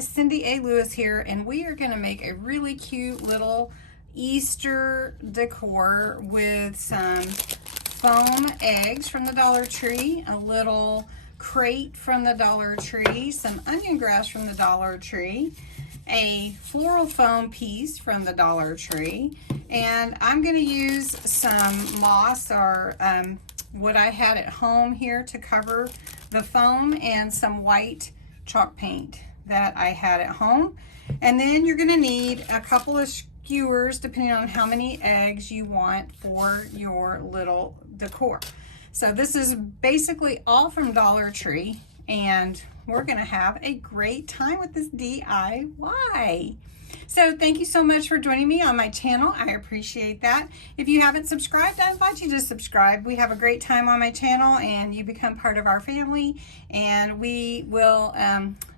guys, Cindy A. Lewis here, and we are going to make a really cute little Easter decor with some foam eggs from the Dollar Tree, a little crate from the Dollar Tree, some onion grass from the Dollar Tree, a floral foam piece from the Dollar Tree, and I'm going to use some moss or what I had at home here to cover the foam, and some white chalk paint that I had at home. And then you're going to need a couple of skewers depending on how many eggs you want for your little decor. So this is basically all from Dollar Tree, and we're going to have a great time with this DIY. So thank you so much for joining me on my channel. I appreciate that. If you haven't subscribed, I invite you to subscribe. We have a great time on my channel, and you become part of our family, and we will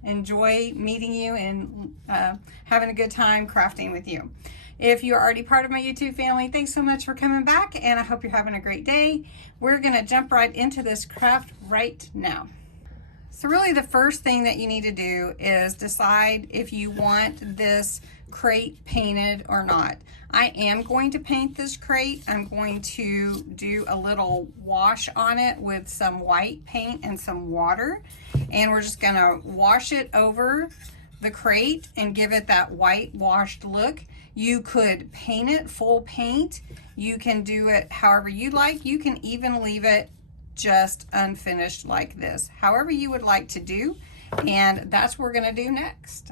enjoy meeting you and having a good time crafting with you. If you're already part of my YouTube family, thanks so much for coming back, and I hope you're having a great day. We're going to jump right into this craft right now. So really the first thing that you need to do is decide if you want this crate painted or not. I am going to paint this crate. I'm going to do a little wash on it with some white paint and some water, and we're just going to wash it over the crate and give it that white washed look. You could paint it full paint. You can do it however you like. You can even leave it just unfinished like this, however you would like to do, and that's what we're going to do next.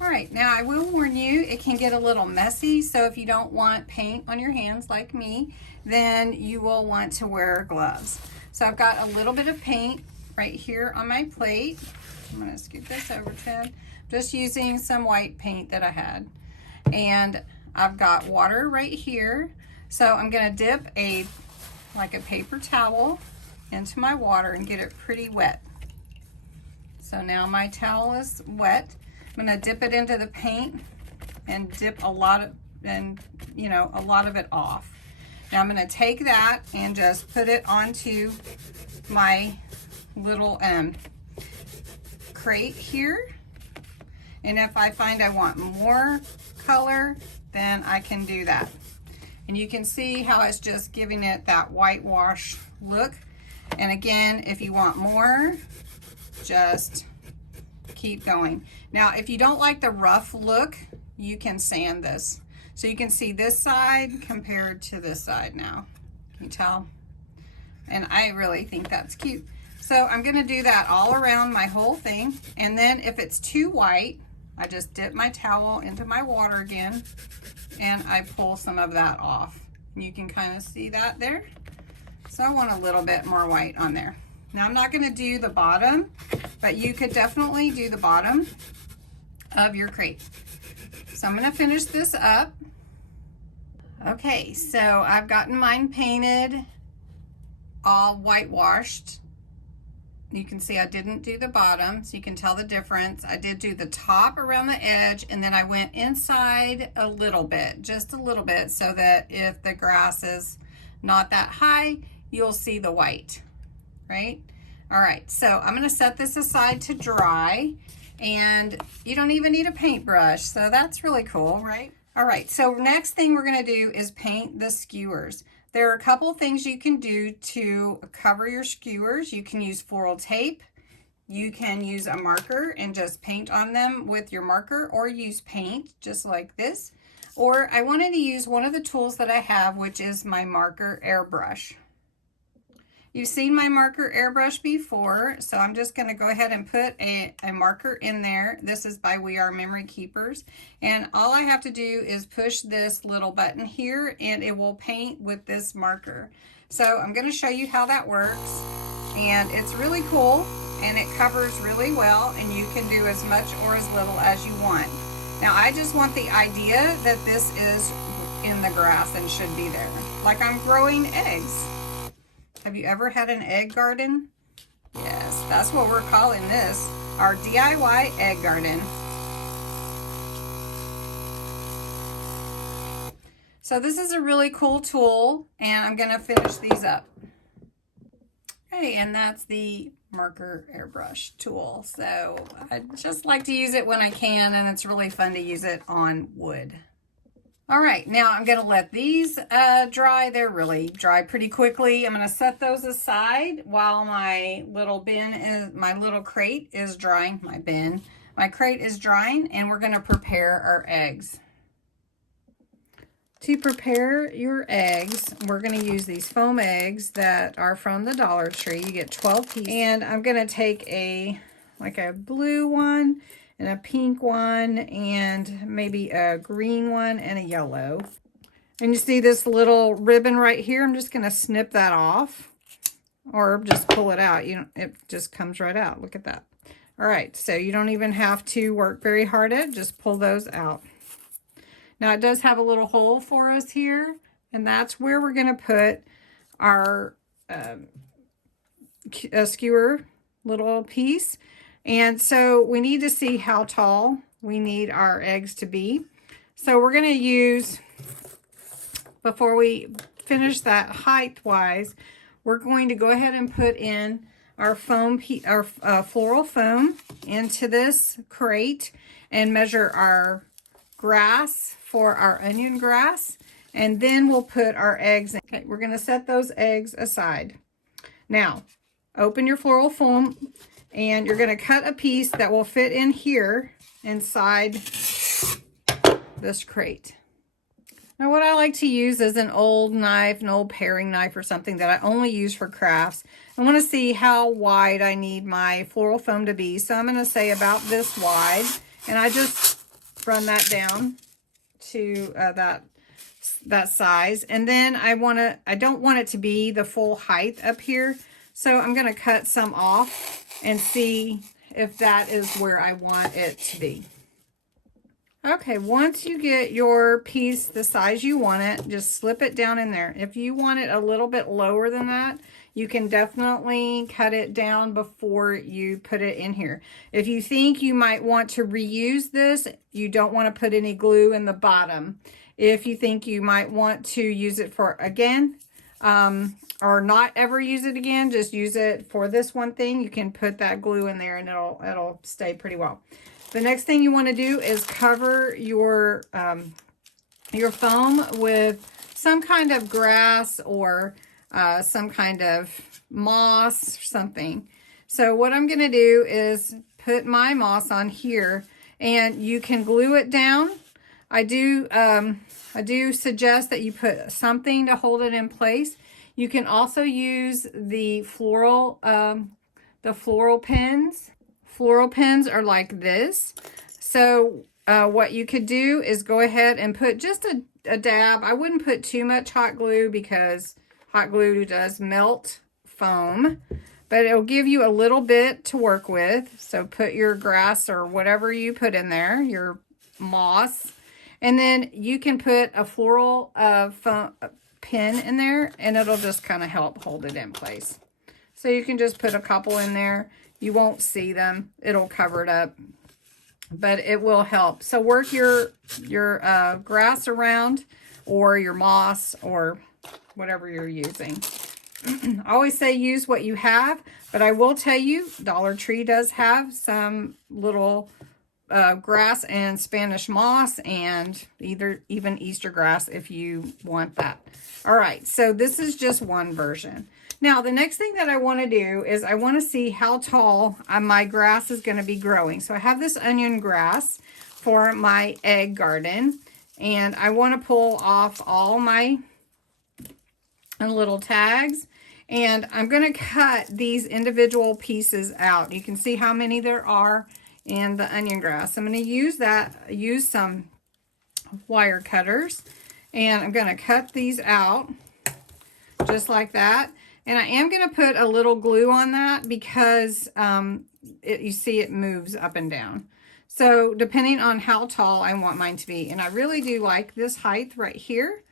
All right, now I will warn you, it can get a little messy, so if you don't want paint on your hands like me, then you will want to wear gloves. So I've got a little bit of paint right here on my plate. I'm going to scoot this over, Ted. Just using some white paint that I had, and I've got water right here. So I'm going to dip like a paper towel into my water and get it pretty wet. So now my towel is wet. I'm going to dip it into the paint and dip a lot of it off. Now I'm going to take that and just put it onto my little crate here. And if I find I want more color, then I can do that. And you can see how it's just giving it that whitewash look. And again, if you want more, just keep going. Now, if you don't like the rough look, you can sand this. So you can see this side compared to this side now. Can you tell? And I really think that's cute. So I'm going to do that all around my whole thing. And then if it's too white, I just dip my towel into my water again, and I pull some of that off. And you can kind of see that there. So I want a little bit more white on there. Now I'm not going to do the bottom, but you could definitely do the bottom of your crate. So I'm going to finish this up. Okay, so I've gotten mine painted, all whitewashed. You can see I didn't do the bottom, so you can tell the difference. I did do the top around the edge, and then I went inside a little bit, just a little bit, so that if the grass is not that high, you'll see the white, right? All right, so I'm gonna set this aside to dry, and you don't even need a paintbrush, so that's really cool, right? All right, so next thing we're gonna do is paint the skewers. There are a couple of things you can do to cover your skewers. You can use floral tape. You can use a marker and just paint on them with your marker, or use paint just like this. Or I wanted to use one of the tools that I have, which is my marker airbrush. You've seen my marker airbrush before, so I'm just going to go ahead and put a marker in there. This is by We Are Memory Keepers, and all I have to do is push this little button here, and it will paint with this marker. So I'm going to show you how that works, and it's really cool, and it covers really well, and you can do as much or as little as you want. Now I just want the idea that this is in the grass and should be there, like I'm growing eggs. Have you ever had an egg garden? Yes, that's what we're calling this, our DIY egg garden. So this is a really cool tool, and I'm gonna finish these up. Okay, and that's the marker airbrush tool. So I just like to use it when I can, and it's really fun to use it on wood. All right, now I'm gonna let these dry. They're really dry pretty quickly. I'm gonna set those aside while my little crate is drying. My crate is drying, and we're gonna prepare our eggs. To prepare your eggs, we're going to use these foam eggs that are from the Dollar Tree. You get 12 pieces. And I'm going to take like a blue one and a pink one and maybe a green one and a yellow. And you see this little ribbon right here? I'm just going to snip that off or just pull it out. It just comes right out. Look at that. All right, so you don't even have to work very hard at it. Just pull those out. Now it does have a little hole for us here, and that's where we're going to put our skewer little piece. And so we need to see how tall we need our eggs to be. So we're going to use, before we finish that height-wise, we're going to go ahead and put in our floral foam into this crate and measure our grass for our onion grass, and then we'll put our eggs in. Okay, we're going to set those eggs aside. Now, open your floral foam, and you're going to cut a piece that will fit in here inside this crate. Now, what I like to use is an old knife, an old paring knife or something that I only use for crafts. I want to see how wide I need my floral foam to be, so I'm going to say about this wide, and I just run that down to that size. And then I don't want it to be the full height up here, so I'm going to cut some off and see if that is where I want it to be. Okay, once you get your piece the size you want it, just slip it down in there. If you want it a little bit lower than that, you can definitely cut it down before you put it in here. If you think you might want to reuse this, you don't want to put any glue in the bottom. If you think you might want to use it for again, or not ever use it again, just use it for this one thing, you can put that glue in there and it'll stay pretty well. The next thing you want to do is cover your foam with some kind of grass or some kind of moss or something. So what I'm going to do is put my moss on here, and you can glue it down. I do suggest that you put something to hold it in place. You can also use the floral pins. Floral pins are like this. So what you could do is go ahead and put just a dab. I wouldn't put too much hot glue because hot glue does melt foam, but it'll give you a little bit to work with. So put your grass or whatever you put in there, your moss, and then you can put a floral foam pin in there, and it'll just kind of help hold it in place. So you can just put a couple in there. You won't see them. It'll cover it up, but it will help. So work your grass around, or your moss, or whatever you're using. I always say use what you have, but I will tell you Dollar Tree does have some little grass and Spanish moss, and even Easter grass if you want that. All right, so this is just one version. Now, the next thing that I want to do is I want to see how tall my grass is going to be growing. So I have this onion grass for my egg garden, and I want to pull off all my little tags, and I'm going to cut these individual pieces out. You can see how many there are in the onion grass. I'm going to use some wire cutters, and I'm going to cut these out just like that. And I am going to put a little glue on that because you see it moves up and down. So depending on how tall I want mine to be, and I really do like this height right here.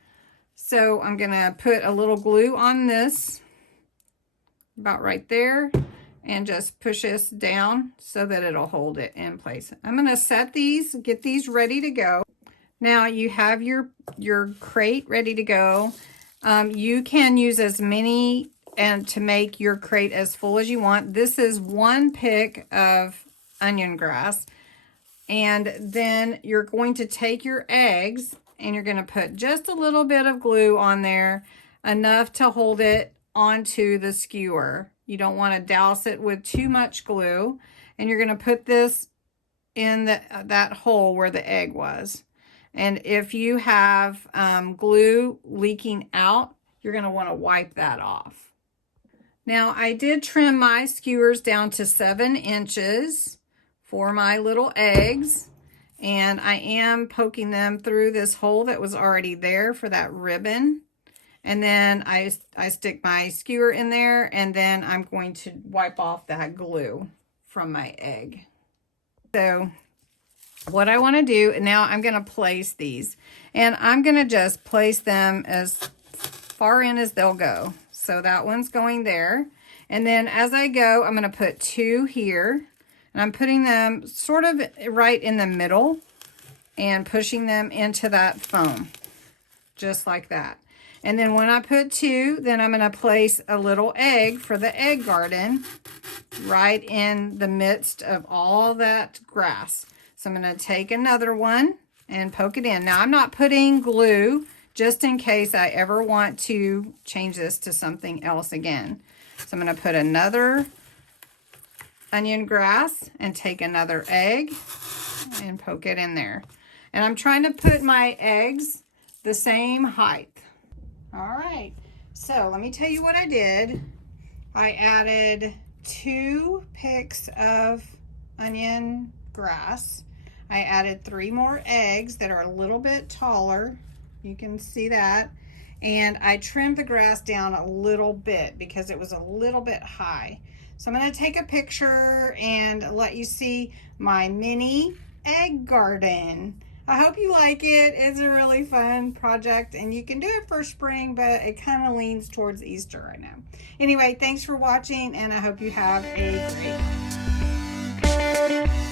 So I'm going to put a little glue on this about right there and just push this down so that it'll hold it in place. I'm going to set these, get these ready to go. Now you have your crate ready to go. You can use as many and to make your crate as full as you want. This is 1 pick of onion grass. And then you're going to take your eggs and you're going to put just a little bit of glue on there, enough to hold it onto the skewer. You don't want to douse it with too much glue. And you're going to put this in that hole where the egg was. And if you have glue leaking out, you're going to want to wipe that off. Now, I did trim my skewers down to 7 inches for my little eggs, and I am poking them through this hole that was already there for that ribbon. And then I stick my skewer in there, and then I'm going to wipe off that glue from my egg. So what I want to do now, I'm going to place these, and I'm going to just place them as far in as they'll go. So that one's going there. And then as I go, I'm going to put 2 here, and I'm putting them sort of right in the middle and pushing them into that foam, just like that. And then when I put 2, then I'm going to place a little egg for the egg garden right in the midst of all that grass. So I'm going to take another one and poke it in. Now I'm not putting glue just in case I ever want to change this to something else again. So I'm going to put another onion grass and take another egg and poke it in there. And I'm trying to put my eggs the same height. All right, so let me tell you what I did. I added 2 picks of onion grass. I added 3 more eggs that are a little bit taller. You can see that. And I trimmed the grass down a little bit because it was a little bit high. So I'm going to take a picture and let you see my mini egg garden. I hope you like it. It's a really fun project, and you can do it for spring, but it kind of leans towards Easter right now. Anyway, thanks for watching, and I hope you have a great day.